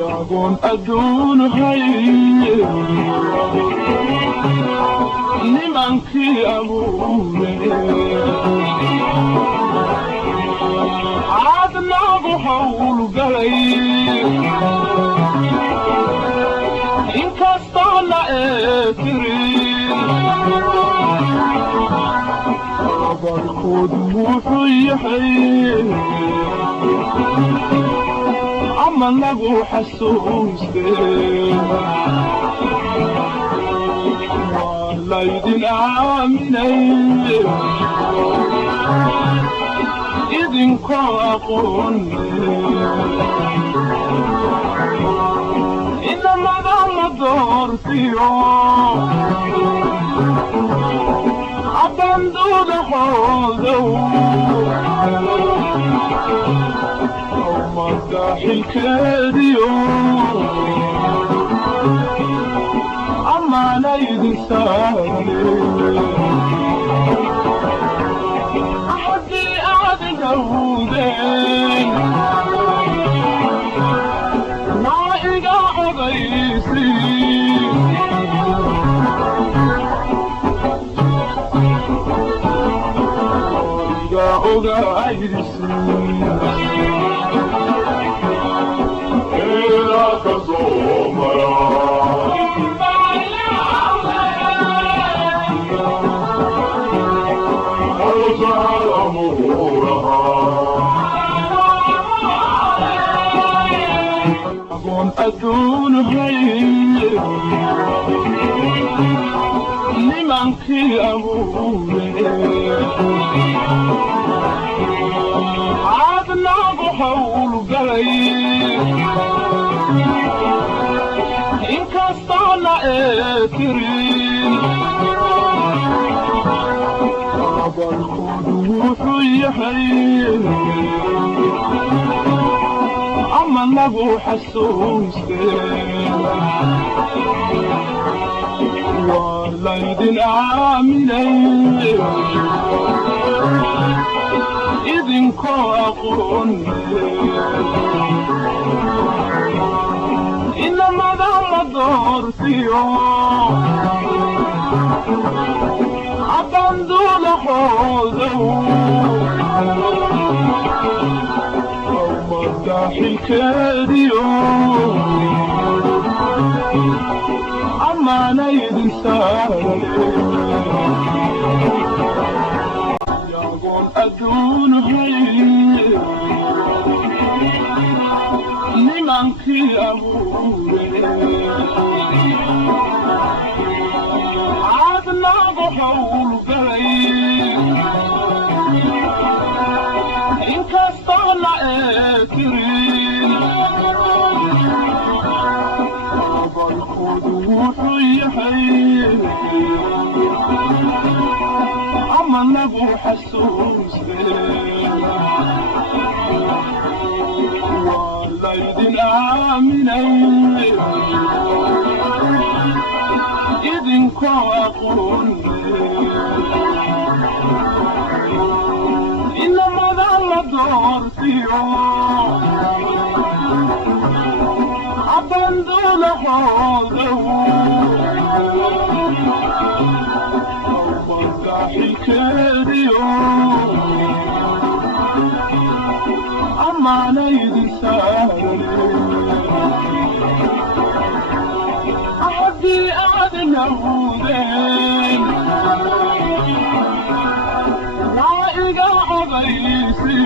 يابون أدون هاي nimankii abuure caadnaagu hawlgalay inkastoo la eetirin abarkood wuxuu yahay ama lagu xasuustee laydin aaminay idinkoo aqoone inamada la doortiyo abanduudahoodow ummadda xilkeediyo أمانا يدساني أحدي أعد جودين نائقا عبيسي نائقا عبيسي إلا كزومرا أدون هاي nimankii abuure caadnaagu hawlgalay inkastoo la eetirin abarkood wuxuu yahay ama lagu xasuustee waa laydin aaminay idinkoo aqoone inamada la doortiyo abanduudahoodow xilkeediyo amaana idin saaray yaagoon adduun hay nimankii abuure caadnaagu hawlgalay inkastoo la eetirin abarkood wuxuu yahay ama lagu xasuustee waa laydin aaminay idinkoo aqoone inamada la doortiyo abanduudahoodow ummadda xilkeediyo amaana idin saaray haddii aad nawdeen naiga codaysi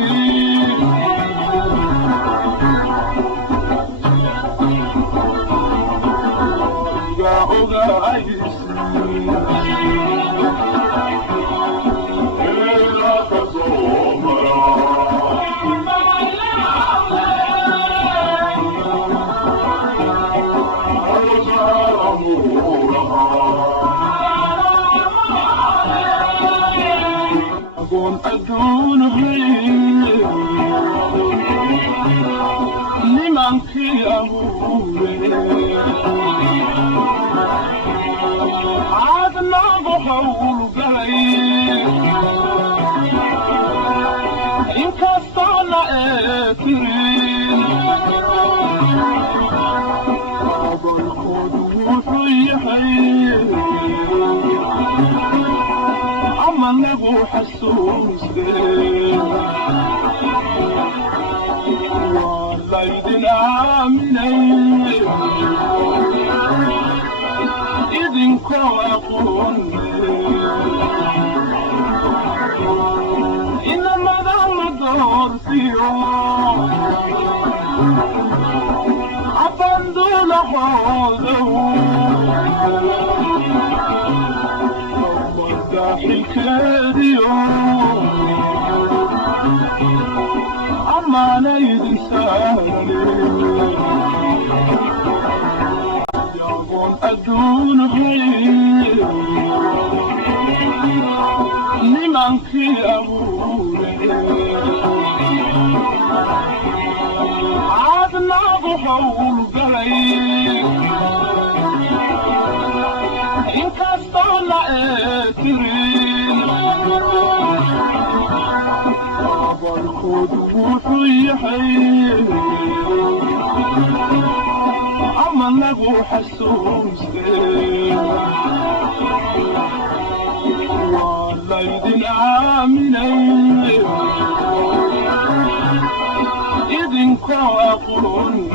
أدون هاي nimankii abuure caadnaagu hawlgalay inkastoo la eetirin حسوسين والله يدنا مني إذنكو أقولني إنما ذا مدور فيهم عبندو لحوله الكاديو أما ليد سالي يابون أدون خير لمن كي أبولي عادنا بحول قليل إن كستونا إترين أبا الخود وطيحي أما لغو حسوسين والله يدنا مني إذنكو أقولني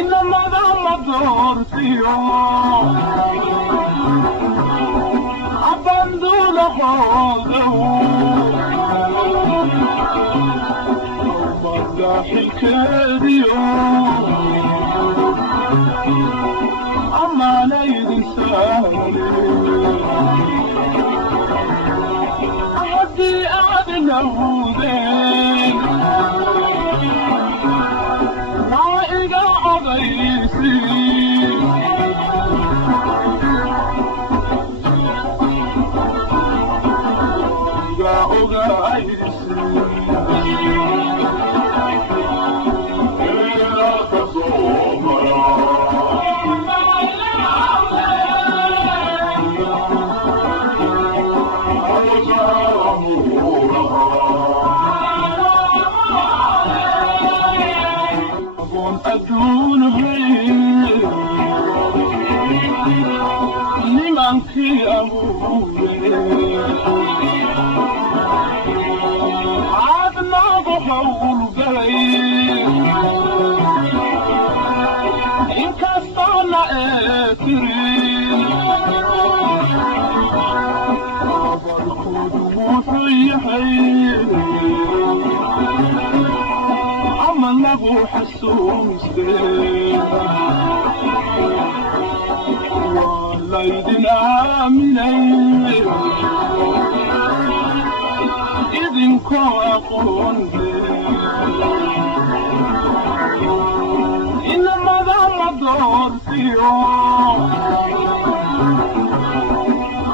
إنما ذا مدور فيهم عبندو لحوله ومداح الكاديو أما ليد سالي أحدي أعدله ذين أدون غير لمن كي أبولي عادنا بحول قليل إن كستونا إترين أبا الخود وطيحي أما لغو حسوسين والله يدنا مني إذنكو أقولني إنما ذا مدور فيهم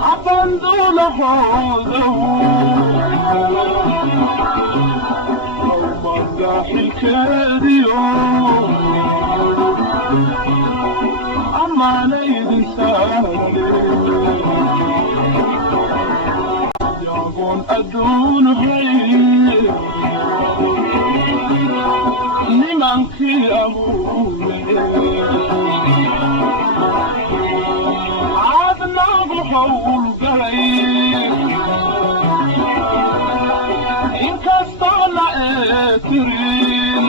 عبندو لحوله ومداح الكاديو أما ليد سالي يابون أدون خير لمن كي أبولي عادنا بحول قليل إن كستونا إترين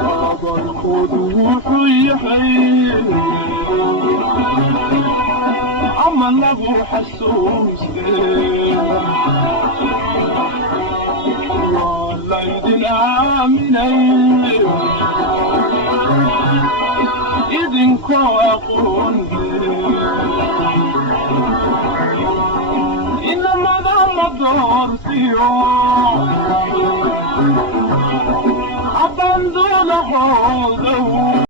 أبا الخود وطيحي أما لغو حسوسين والله يدنا مني إذنكو أقولني إنما ذا مدور فيهم عبندو لحوله